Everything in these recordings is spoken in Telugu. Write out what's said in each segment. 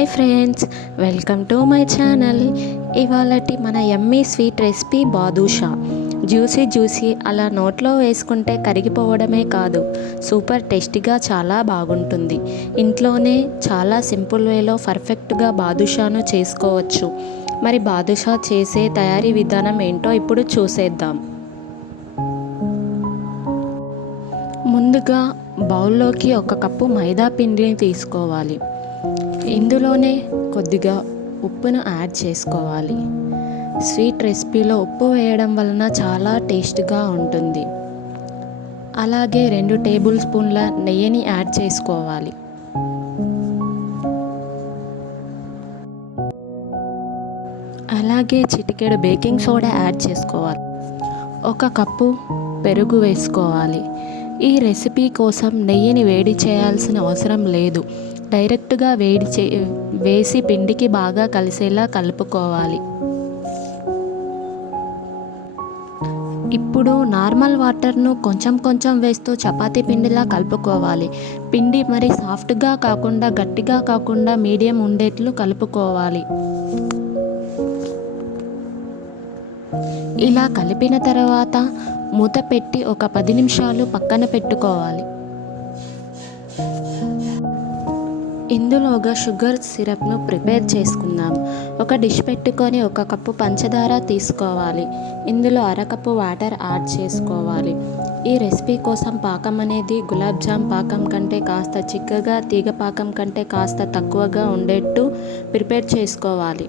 Hi friends welcome to my channel. ఇవాళటి మన Emmy sweet recipe badusha. Juicy juicy అలా నోట్లో వేసుకుంటే కరిగిపోవడమే కాదు సూపర్ టేస్టీగా చాలా బాగుంటుంది. ఇంట్లోనే చాలా సింపుల్ వేలో పర్ఫెక్ట్గా బాదుషాను చేసుకోవచ్చు. మరి బాదుషా చేసే తయారీ విధానం ఏంటో ఇప్పుడు చూసేద్దాం. ముందుగా బౌల్లోకి ఒక కప్పు మైదా పిండిని తీసుకోవాలి. ఇందులోనే కొద్దిగా ఉప్పును యాడ్ చేసుకోవాలి. స్వీట్ రెసిపీలో ఉప్పు వేయడం వలన చాలా టేస్ట్గా ఉంటుంది. అలాగే రెండు టేబుల్ స్పూన్ల నెయ్యిని యాడ్ చేసుకోవాలి. అలాగే చిటికెడు బేకింగ్ సోడా యాడ్ చేసుకోవాలి. ఒక కప్పు పెరుగు వేసుకోవాలి. ఈ రెసిపీ కోసం నెయ్యిని వేడి చేయాల్సిన అవసరం లేదు. డైరెక్ట్గా వేడి చే వేసి పిండికి బాగా కలిసేలా కలుపుకోవాలి. ఇప్పుడు నార్మల్ వాటర్ను కొంచెం కొంచెం వేస్తూ చపాతీ పిండిలా కలుపుకోవాలి. పిండి మరి సాఫ్ట్గా కాకుండా గట్టిగా కాకుండా మీడియం ఉండేట్లు కలుపుకోవాలి. ఇలా కలిపిన తర్వాత మూత పెట్టి ఒక పది నిమిషాలు పక్కన పెట్టుకోవాలి. ఇందులోగా షుగర్ సిరప్ను ప్రిపేర్ చేసుకుందాం. ఒక డిష్ పెట్టుకొని ఒక కప్పు పంచదార తీసుకోవాలి. ఇందులో అరకప్పు వాటర్ యాడ్ చేసుకోవాలి. ఈ రెసిపీ కోసం పాకం అనేది గులాబ్ జామ్ పాకం కంటే కాస్త చిక్కగా తీగ పాకం కంటే కాస్త తక్కువగా ఉండేట్టు ప్రిపేర్ చేసుకోవాలి.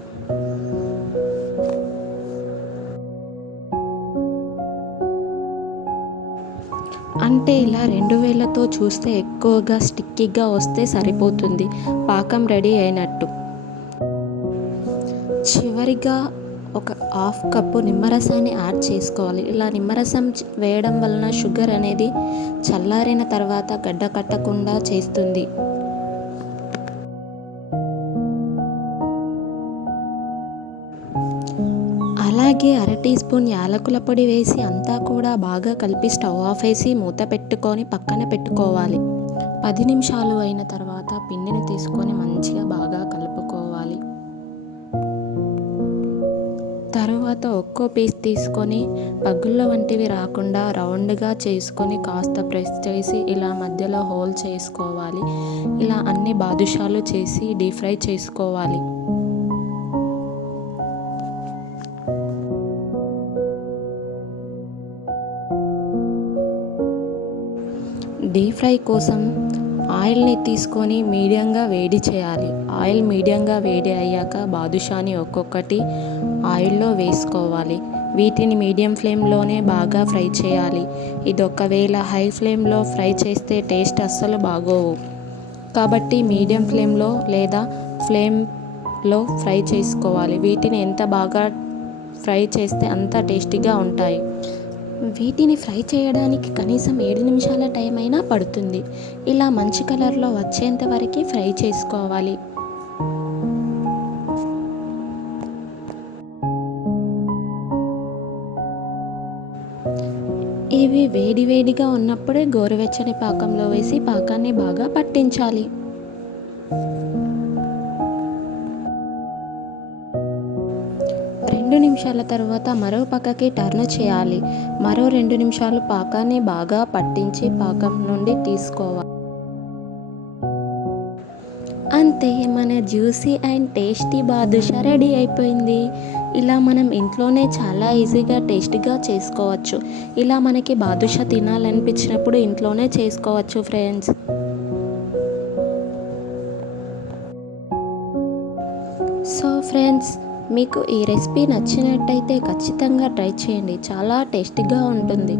అంటే ఇలా రెండు వేలతో చూస్తే ఎక్కువగా స్టిక్కీగా వస్తే సరిపోతుంది. పాకం రెడీ అయినట్టు. చివరిగా ఒక హాఫ్ కప్పు నిమ్మరసాన్ని యాడ్ చేసుకోవాలి. ఇలా నిమ్మరసం వేయడం వలన షుగర్ అనేది చల్లారిన తర్వాత గడ్డ కట్టకుండా చేస్తుంది. అలాగే అర టీ స్పూన్ యాలకుల పొడి వేసి అంతా కూడా బాగా కలిపి స్టవ్ ఆఫ్ వేసి మూత పెట్టుకొని పక్కన పెట్టుకోవాలి. పది నిమిషాలు అయిన తర్వాత పిండిని తీసుకొని మంచిగా బాగా కలుపుకోవాలి. తరువాత ఒక్కో పీస్ తీసుకొని పగుళ్ళ వంటివి రాకుండా రౌండ్గా చేసుకొని కాస్త ప్రెస్ చేసి ఇలా మధ్యలో హోల్ చేసుకోవాలి. ఇలా అన్ని బాదుషాలు చేసి డీప్ ఫ్రై చేసుకోవాలి. డీప్ ఫ్రై కోసం ఆయిల్ని తీసుకొని మీడియంగా వేడి చేయాలి. ఆయిల్ మీడియంగా వేడి అయ్యాక బాదుషాని ఒక్కొక్కటి ఆయిల్లో వేసుకోవాలి. వీటిని మీడియం ఫ్లేమ్లోనే బాగా ఫ్రై చేయాలి. ఇది ఒకవేళ హై ఫ్లేమ్లో ఫ్రై చేస్తే టేస్ట్ అస్సలు బాగోవు. కాబట్టి మీడియం ఫ్లేమ్లో లేదా ఫ్లేమ్లో ఫ్రై చేసుకోవాలి. వీటిని ఎంత బాగా ఫ్రై చేస్తే అంత టేస్టీగా ఉంటాయి. వీటిని ఫ్రై చేయడానికి కనీసం ఏడు నిమిషాల టైం అయినా పడుతుంది. ఇలా మంచి కలర్లో వచ్చేంత వరకు ఫ్రై చేసుకోవాలి. ఇవి వేడి వేడిగా ఉన్నప్పుడే గోరువెచ్చని పాకంలో వేసి పాకాన్ని బాగా పట్టించాలి. రెండు నిమిషాల తర్వాత మరో పక్కకి టర్న్ చేయాలి. మరో రెండు నిమిషాలు పాకాన్ని బాగా పట్టించి పాకం నుండి తీసుకోవాలి. అంతే మన juicy and tasty badusha ready అయిపోయింది. ఇలా మనం ఇంట్లోనే చాలా ఈజీగా టేస్టీగా చేసుకోవచ్చు. ఇలా మనకి బాదుషా తినాలనిపించినప్పుడు ఇంట్లోనే చేసుకోవచ్చు ఫ్రెండ్స్. సో ఫ్రెండ్స్ మీకు ఈ రెసిపీ నచ్చినట్టయితే ఖచ్చితంగా ట్రై చేయండి. చాలా టేస్టీగా ఉంటుంది.